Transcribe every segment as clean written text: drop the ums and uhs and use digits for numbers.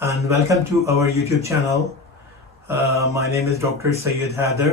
and welcome to our YouTube channel. My name is Dr. Sayyid Haider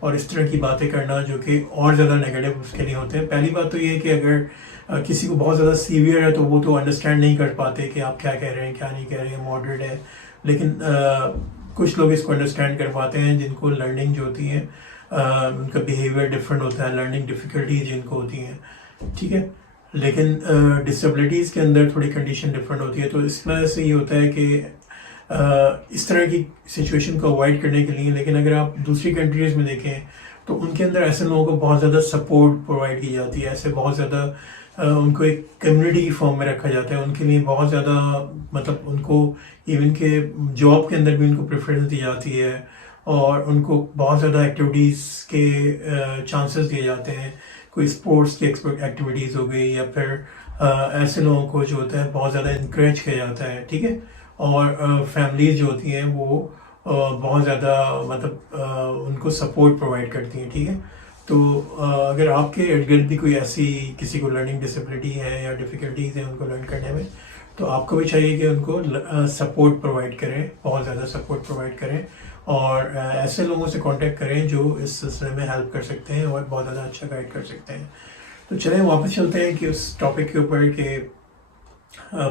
اور اس طرح کی باتیں کرنا جو کہ اور زیادہ نیگیٹو اس کے لیے ہوتے ہیں. پہلی بات تو یہ ہے کہ اگر کسی کو بہت زیادہ سیویئر ہے تو وہ تو انڈرسٹینڈ نہیں کر پاتے کہ آپ کیا کہہ رہے ہیں کیا نہیں کہہ رہے ہیں, ماڈریٹ ہے. لیکن کچھ لوگ اس کو انڈرسٹینڈ کر پاتے ہیں جن کو لرننگ جو ہوتی ہے ان کا بیہیویئر ڈفرینٹ ہوتا ہے, لرننگ ڈفیکلٹیز جن کو ہوتی ہیں, ٹھیک ہے. لیکن ڈسیبلٹیز کے اندر تھوڑی کنڈیشن ڈفرینٹ ہوتی ہے. تو اس وجہ سے یہ ہوتا ہے کہ اس طرح کی سچویشن کو اوائڈ کرنے کے لیے. لیکن اگر آپ دوسری کنٹریز میں دیکھیں تو ان کے اندر ایسے لوگوں کو بہت زیادہ سپورٹ پرووائڈ کی جاتی ہے, ایسے بہت زیادہ ان کو ایک کمیونٹی کی فارم میں رکھا جاتا ہے. ان کے لیے بہت زیادہ مطلب ان کو ایون کہ جاب کے اندر بھی ان کو پریفرنس دی جاتی ہے, اور ان کو بہت زیادہ ایکٹیویٹیز کے چانسز دیے جاتے ہیں. کوئی اسپورٹس کی ایکٹیویٹیز ہو گئی, یا پھر ایسے لوگوں کو جو ہوتا ہے بہت زیادہ انکریج کیا جاتا ہے, ٹھیک ہے. اور فیملیز جو ہوتی ہیں وہ بہت زیادہ مطلب ان کو سپورٹ پرووائڈ کرتی ہیں, ٹھیک ہے. تو اگر آپ کے ارد گرد بھی کوئی ایسی کسی کو لرننگ ڈسیبلٹی ہے یا ڈیفیکلٹیز ہیں ان کو لرن کرنے میں, تو آپ کو بھی چاہیے کہ ان کو سپورٹ پرووائڈ کریں, بہت زیادہ سپورٹ پرووائڈ کریں, اور ایسے لوگوں سے کانٹیکٹ کریں جو اس سلسلے میں ہیلپ کر سکتے ہیں اور بہت زیادہ اچھا گائڈ کر سکتے ہیں. تو چلیں واپس چلتے ہیں کہ اس ٹاپک کے اوپر کہ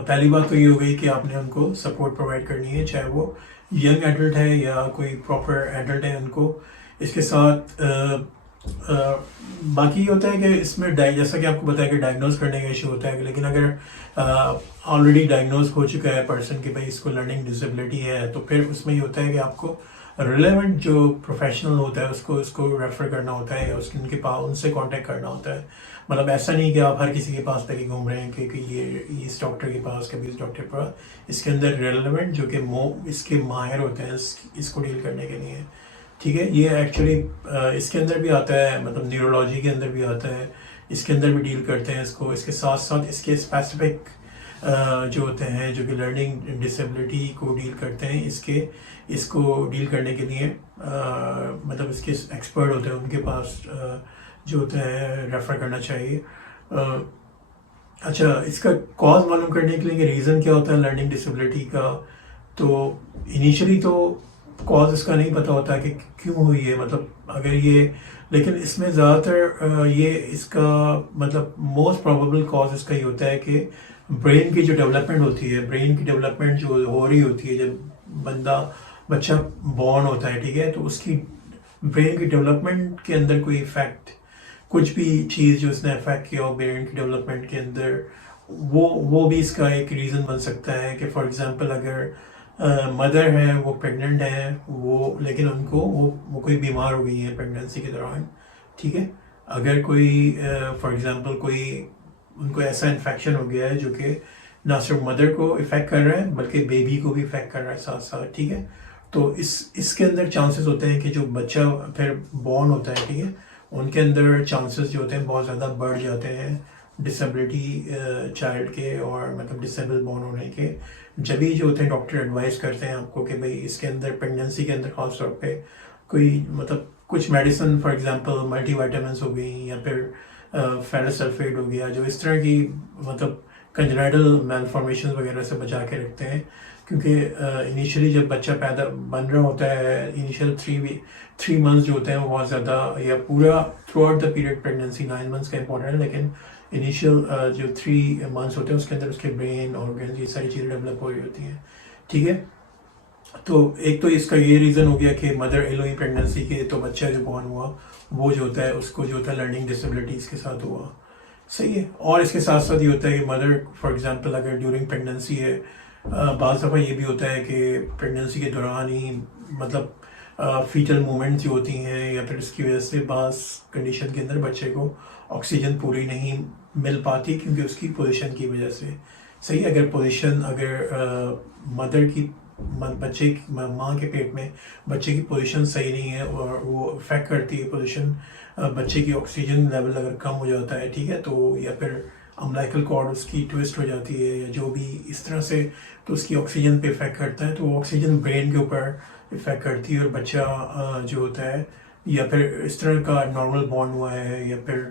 پہلی بات تو یہ ہو گئی کہ آپ نے ان کو سپورٹ پرووائڈ کرنی ہے, چاہے وہ ینگ ایڈلٹ ہے یا کوئی پراپر ایڈلٹ ہے ان کو. اس کے ساتھ باقی یہ ہوتا ہے کہ اس میں جیسا کہ آپ کو بتایا کہ ڈائگنوز کرنے کا ایشو ہوتا ہے, لیکن اگر آلریڈی ڈائگنوز ہو چکا ہے پرسن کہ بھائی اس کو لرننگ ڈسیبلٹی ہے, تو پھر اس میں یہ ہوتا ہے کہ آپ کو ریلیونٹ جو پروفیشنل ہوتا ہے اس کو ریفر کرنا ہوتا ہے, یا ان کے پاس ان سے کانٹیکٹ کرنا ہوتا ہے. مطلب ایسا نہیں کہ آپ ہر کسی کے پاس لے کے گھوم رہے ہیں کہ یہ اس ڈاکٹر کے پاس کبھی اس ڈاکٹر کے پاس. اس کے اندر ریلیونٹ جو کہ اس کے ماہر ہوتے ہیں اس کو ڈیل کرنے کے لیے, ٹھیک ہے. یہ ایکچولی اس کے اندر بھی آتا ہے, مطلب نیورولوجی کے اندر بھی آتا ہے, اس کے اندر بھی ڈیل کرتے ہیں اس کو. اس کے ساتھ ساتھ اس کے اسپیسیفک جو ہوتے ہیں جو کہ لرننگ ڈسیبلٹی کو ڈیل کرتے ہیں, اس کو ڈیل کرنے کے لیے مطلب اس کے ایکسپرٹ ہوتے ہیں, ان کے پاس جو ہوتا ہے ریفر کرنا چاہیے. اچھا, اس کا کاز معلوم کرنے کے لیے کہ ریزن کیا ہوتا ہے لرننگ ڈسیبلٹی کا, تو انیشلی تو کاز اس کا نہیں پتہ ہوتا کہ کیوں ہوئی ہے, مطلب اگر یہ, لیکن اس میں زیادہ تر یہ اس کا مطلب موسٹ پروبیبل کاز اس کا یہ ہوتا ہے کہ برین کی جو ڈیولپمنٹ ہوتی ہے, برین کی ڈیولپمنٹ جو ہو رہی ہوتی ہے جب بچہ بورن ہوتا ہے, ٹھیک ہے, تو اس کی برین کی ڈیولپمنٹ کے اندر کوئی افیکٹ, کچھ بھی چیز جو اس نے افیکٹ کیا ہو برین کی ڈیولپمنٹ کے اندر, وہ بھی اس کا ایک ریزن بن سکتا ہے. کہ فار ایگزامپل اگر مدر ہیں وہ پریگننٹ ہیں وہ, لیکن ان کو وہ کوئی بیمار ہو گئی ہیں پریگننسی کے دوران, ٹھیک ہے. اگر کوئی فار ایگزامپل کوئی ان کو ایسا انفیکشن ہو گیا ہے جو کہ نہ صرف مدر کو افیکٹ کر رہا ہے بلکہ بیبی کو بھی افیکٹ کر رہا ہے ساتھ ساتھ, ٹھیک ہے. تو اس کے اندر چانسز ہوتے ہیں کہ جو بچہ پھر بورن ہوتا ہے, ٹھیک ہے, ان کے اندر چانسز جو ہوتے ہیں بہت زیادہ بڑھ جاتے ہیں ڈسیبلٹی چائلڈ کے, اور مطلب ڈسیبل بورن ہونے کے. جبھی جو ہوتے ہیں ڈاکٹر ایڈوائز کرتے ہیں آپ کو کہ بھئی اس کے اندر پریگننسی کے اندر خاص طور پہ کوئی مطلب کچھ medicine for example multivitamins ہو گئی, یا پھر فیرس سلفیٹ ہو گیا, جو اس طرح کی مطلب کنجنائٹل میل فارمیشن وغیرہ سے بچا کے رکھتے ہیں. کیونکہ انیشلی جب بچہ بن رہا ہوتا ہے, انیشیل 3 منتھس جو ہوتے ہیں وہ بہت زیادہ, یا پورا through out the period pregnancy 9 months کا امپورٹنٹ ہے, لیکن انیشیل جو 3 منتھس ہوتے ہیں اس کے اندر اس کے برین آرگنز یہ ساری چیزیں ڈیولپ ہو رہی ہوتی ہیں, ٹھیک ہے. تو ایک تو اس کا یہ ریزن ہو گیا کہ مدر ایل ہوئی پریگننسی کے, تو بچہ جو بورن ہوا وہ جو ہوتا ہے اس کو جو ہوتا ہے لرننگ ڈسیبلٹیز کے ساتھ ہوا, صحیح ہے. اور اس کے ساتھ ساتھ یہ ہوتا ہے کہ مدر فار ایگزامپل اگر ڈیورنگ پریگننسی ہے, بعض دفعہ یہ بھی ہوتا ہے کہ پریگننسی کے دوران ہی مطلب فیٹل موومنٹس جو ہوتی ہیں, یا پھر اس کی وجہ سے بعض کنڈیشن کے اندر بچے کو آکسیجن پوری نہیں مل پاتی کیونکہ اس کی پوزیشن کی وجہ سے, صحیح. اگر پوزیشن مدر کی بچے کی ماں کے پیٹ میں بچے کی پوزیشن صحیح نہیں ہے اور وہ افیکٹ کرتی ہے پوزیشن, بچے کی آکسیجن لیول اگر کم ہو جاتا ہے, ٹھیک ہے, تو یا پھر امبلائکل کارڈ اس کی ٹویسٹ ہو جاتی ہے یا جو بھی اس طرح سے, تو اس کی آکسیجن پہ افیکٹ کرتا ہے, تو وہ آکسیجن برین کے اوپر افیکٹ کرتی ہے, اور بچہ جو ہوتا ہے یا پھر اس طرح کا نارمل بورن ہوا ہے, یا پھر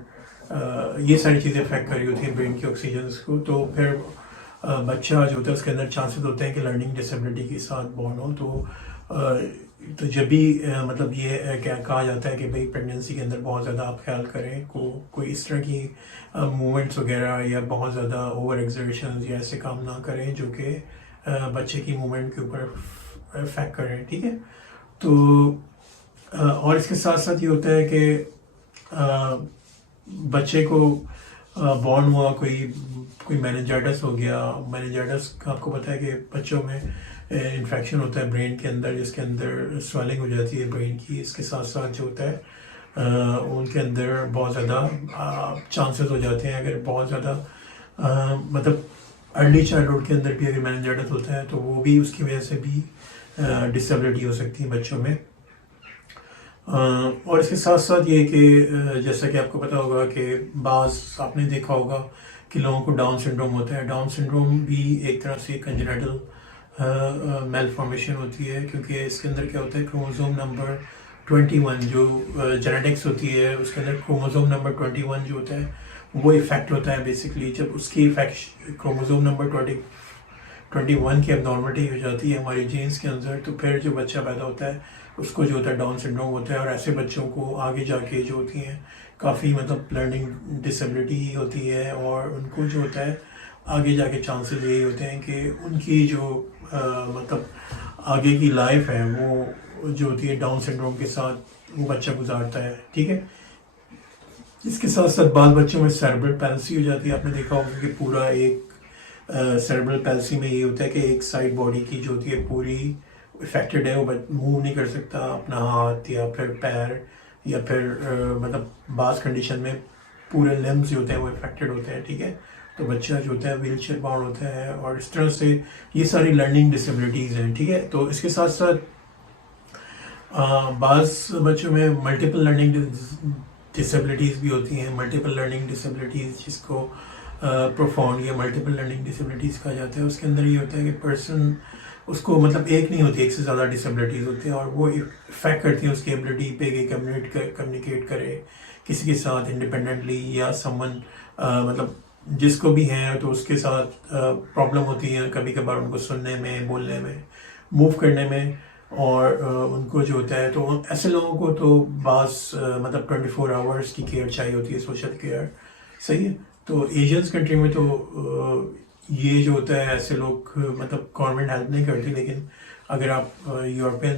یہ ساری چیزیں افیکٹ کر رہی ہوتی ہیں برین کی آکسیجنس کو, تو پھر بچہ جو ہوتا ہے اس کے اندر چانسز ہوتے ہیں کہ لرننگ ڈسیبلٹی کے ساتھ بورن ہو. تو تو جب بھی مطلب یہ کیا کہا جاتا ہے کہ بھائی پریگنینسی کے اندر بہت زیادہ آپ خیال کریں کوئی اس طرح کی موومنٹس وغیرہ یا بہت زیادہ اوور ایگزرشنز یا ایسے کام نہ کریں جو کہ بچے کی موومنٹ کے اوپر افیکٹ کریں. ٹھیک ہے. تو اور اس کے ساتھ ساتھ یہ ہوتا ہے کہ بچے کو بورن ہوا کوئی میننجائٹس ہو گیا. میننجائٹس آپ کو پتہ ہے کہ بچوں میں انفیکشن ہوتا ہے برین کے اندر جس کے اندر سویلنگ ہو جاتی ہے برین کی. اس کے ساتھ ساتھ جو ہوتا ہے ان کے اندر بہت زیادہ چانسز ہو جاتے ہیں اگر بہت زیادہ مطلب ارلی چائلڈہڈ کے اندر بھی اگر میننجائٹس ہوتا ہے تو وہ بھی اس کی وجہ سے بھی ڈسیبلٹی ہو سکتی ہے بچوں میں. اور اس کے ساتھ ساتھ یہ کہ جیسا کہ آپ کو پتہ ہوگا کہ بعض آپ نے دیکھا ہوگا کہ لوگوں کو ڈاؤن سنڈروم ہوتا ہے. ڈاؤن سنڈروم بھی ایک طرح سے کنجنیٹل میل فارمیشن ہوتی ہے کیونکہ اس کے اندر کیا ہوتا ہے کروموزوم نمبر 21 جو جینیٹکس ہوتی ہے اس کے اندر کروموزوم نمبر 21 جو ہوتا ہے وہ افیکٹ ہوتا ہے بیسکلی. جب اس کی افیکٹ کروموزوم نمبر 21 کی اب نارملٹی ہو جاتی ہے ہماری جینس کے اندر تو پھر جو بچہ پیدا ہوتا ہے اس کو جو ہوتا ہے ڈاؤن سنڈروم ہوتا ہے. اور ایسے بچوں کو آگے جا کے جو ہوتی ہیں کافی مطلب لرننگ ڈسیبلٹی ہوتی ہے اور ان کو جو ہوتا ہے آگے جا کے چانسز یہی ہوتے ہیں کہ ان کی جو مطلب آگے کی لائف ہے وہ جو ہوتی ہے ڈاؤن سنڈروم کے ساتھ وہ بچہ گزارتا ہے. ٹھیک ہے. اس کے ساتھ ساتھ بعض بچوں میں سیربرل پیلسی ہو جاتی ہے. آپ نے دیکھا ہوگا کہ پورا ایک سیربرل پیلسی میں یہ ہوتا ہے کہ ایک سائڈ باڈی کی جو ہوتی ہے پوری افیکٹڈ ہے وہ موو نہیں کر سکتا اپنا ہاتھ یا پھر پیر یا پھر مطلب بعض کنڈیشن میں پورے لمبس جو ہوتے ہیں وہ افیکٹڈ ہوتے ہیں. ٹھیک ہے. تو بچہ جو ہوتا ہے ویل چیئر باؤنڈ ہوتا ہے اور اس طرح سے یہ ساری لرننگ ڈسیبلٹیز ہیں. ٹھیک ہے. تو اس کے ساتھ ساتھ بعض بچوں میں ملٹیپل لرننگ ڈسیبلٹیز بھی ہوتی ہیں. ملٹیپل لرننگ ڈسیبلٹیز جس کو پروفاؤنڈ یا ملٹیپل لرننگ ڈسیبلٹیز کہا جاتا ہے اس کے اندر یہ ہوتا ہے کہ پرسن اس کو مطلب ایک نہیں ہوتی ایک سے زیادہ ڈسیبلٹیز ہوتی ہیں اور وہ افیکٹ کرتی ہیں اس کی ایبلٹی پہ کہ کمیونیکیٹ کرے کسی کے ساتھ انڈیپینڈنٹلی یا سمن مطلب جس کو بھی ہیں تو اس کے ساتھ پرابلم ہوتی ہیں کبھی کبھار ان کو سننے میں بولنے میں موو کرنے میں. اور ان کو جو ہوتا ہے تو ایسے لوگوں کو تو بعض مطلب 24 آورس کی کیئر چاہیے ہوتی ہے سوشل کیئر. صحیح ہے. تو ایشینس کنٹری میں تو یہ جو ہوتا ہے ایسے لوگ مطلب گورنمنٹ ہیلپ نہیں کرتی لیکن اگر آپ یورپین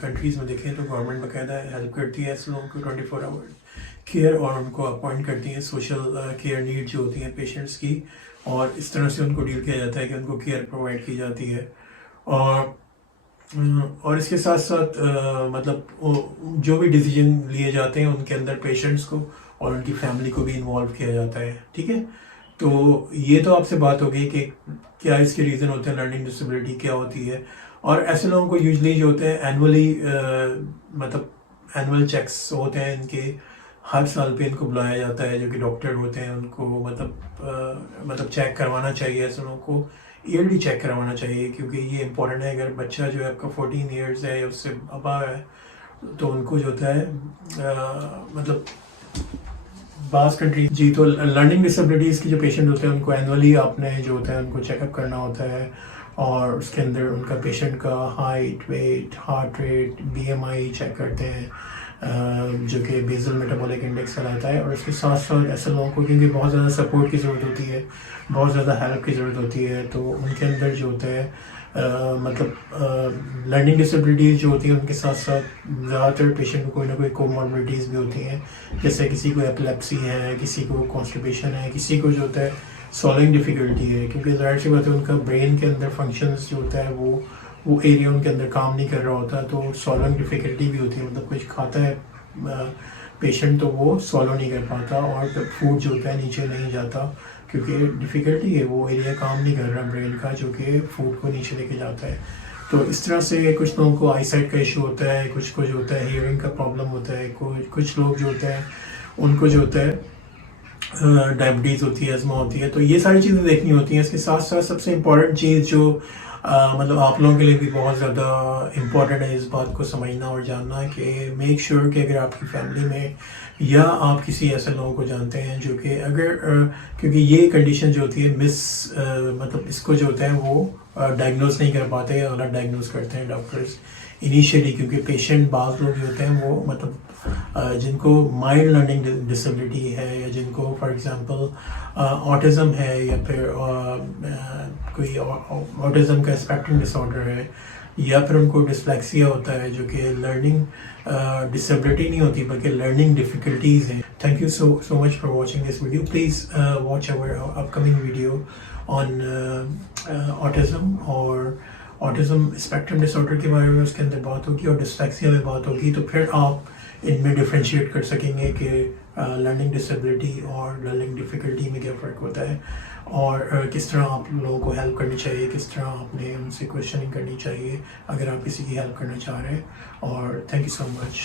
کنٹریز میں دیکھیں تو گورنمنٹ باقاعدہ ہیلپ کرتی ہے ایسے لوگوں کو 24 آور کیئر اور ان کو اپوائنٹ کرتی ہیں سوشل کیئر نیڈ جو ہوتی ہیں پیشنٹس کی اور اس طرح سے ان کو ڈیل کیا جاتا ہے کہ ان کو کیئر پرووائڈ کی جاتی ہے. اور اس کے ساتھ ساتھ مطلب جو بھی ڈیسیجن لیے جاتے ہیں ان کے اندر پیشنٹس کو اور ان کی فیملی کو بھی انوالو کیا جاتا ہے. ٹھیک ہے. تو یہ تو آپ سے بات ہو گئی کہ کیا اس کے ریزن ہوتے ہیں لرننگ ڈسیبلٹی کیا ہوتی ہے. اور ایسے لوگوں کو یوزلی جو ہوتے ہیں اینولی مطلب اینول چیکس ہوتے ہیں ان کے ہر سال پہ ان کو بلایا جاتا ہے جو کہ ڈاکٹر ہوتے ہیں ان کو مطلب چیک کروانا چاہیے. ایسے لوگوں کو ایئرلی چیک کروانا چاہیے کیونکہ یہ امپورٹنٹ ہے. اگر بچہ جو ہے آپ کا 14 ایئرز ہے یا اس سے ابا ہے تو ان کو جو ہوتا ہے مطلب بعض کنٹری جی تو لرننگ ڈسیبلٹیز کے جو پیشنٹ ہوتے ہیں ان کو اینولی آپ نے جو ہوتا ہے ان کو چیک اپ کرنا ہوتا ہے اور اس کے اندر ان کا پیشنٹ کا height weight heart rate BMI check کرتے ہیں جو کہ بیزل میٹابولک انڈیکس کہلاتا ہے. اور اس کے ساتھ ساتھ ایسے لوگوں کو کیونکہ بہت زیادہ سپورٹ کی ضرورت ہوتی ہے بہت زیادہ ہیلپ کی ضرورت ہوتی ہے تو ان کے اندر جو ہوتا ہے مطلب لرننگ ڈسیبلٹیز جو ہوتی ہیں ان کے ساتھ ساتھ زیادہ تر پیشنٹ کو کوئی نہ کوئی کوموربڈیز بھی ہوتی ہیں جیسے کسی کو ایپلیپسی ہے کسی کو کانسٹیپیشن ہے کسی کو جو ہوتا ہے سولنگ ڈیفیکلٹی ہے کیونکہ ظاہر سی بات ہے ان کا برین کے اندر فنکشنز جو ہوتا ہے وہ ایریا ان کے اندر کام نہیں کر رہا ہوتا تو سولنگ ڈیفیکلٹی بھی ہوتی ہے. مطلب کچھ کھاتا ہے پیشنٹ تو وہ سولو نہیں کر پاتا اور فوڈ جو ہوتا ہے نیچے نہیں جاتا کیونکہ ڈیفیکلٹی ہے وہ ایریا کام نہیں کر رہا برین کا جو کہ فوڈ کو نیچے لے کے جاتا ہے. تو اس طرح سے کچھ لوگوں کو آئی سائٹ کا ایشو ہوتا ہے کچھ کو جو ہوتا ہے ہیئرنگ کا پرابلم ہوتا ہے کچھ لوگ جو ہوتا ہے ان کو جو ہوتا ہے ڈائبٹیز ہوتی ہے ازما ہوتی ہے. تو یہ ساری چیزیں دیکھنی ہوتی ہیں. اس کے ساتھ ساتھ سب سے امپورٹنٹ چیز جو مطلب آپ لوگوں کے لیے بھی بہت زیادہ امپورٹنٹ ہے اس بات کو سمجھنا اور جاننا کہ میک شیور کہ اگر آپ کی فیملی میں یا آپ کسی ایسے لوگوں کو جانتے ہیں جو کہ اگر کیونکہ یہ کنڈیشن جو ہوتی ہے مطلب اس کو جو ہوتا ہے وہ ڈائگنوز نہیں کر پاتے یا غلط ڈائگنوز کرتے ہیں ڈاکٹرز انیشیلی، کیونکہ پیشنٹ بعض لوگ جو ہوتے ہیں وہ مطلب جن کو مائلڈ لرننگ ڈسیبلٹی ہے، یا جن کو فار ایگزامپل آٹزم ہے، یا پھر کوئی آٹزم کا اسپیکٹرم ڈس آرڈر ہے، یا پھر ان کو ڈسلیکسیا ہوتا ہے جو کہ لرننگ ڈسیبلٹی نہیں ہوتی بلکہ لرننگ ڈیفیکلٹیز ہیں. Thank you so much for watching this video. Please watch over up coming video on autism اور آٹزم اسپیکٹرم ڈس آرڈر کے بارے میں. اس کے اندر بات ہوگی اور ڈسلیکسیا میں بات ہوگی، تو پھر آپ ان میں ڈفرینشیٹ کر سکیں گے کہ لرننگ ڈسیبلٹی اور لرننگ ڈیفیکلٹی میں کیا فرق ہوتا ہے، اور کس طرح آپ لوگوں کو ہیلپ کرنی چاہیے، کس طرح آپ نے ان سے کویشچننگ کرنی چاہیے اگر آپ کسی کی ہیلپ کرنا چاہ رہے ہیں. اور تھینک یو سو مچ.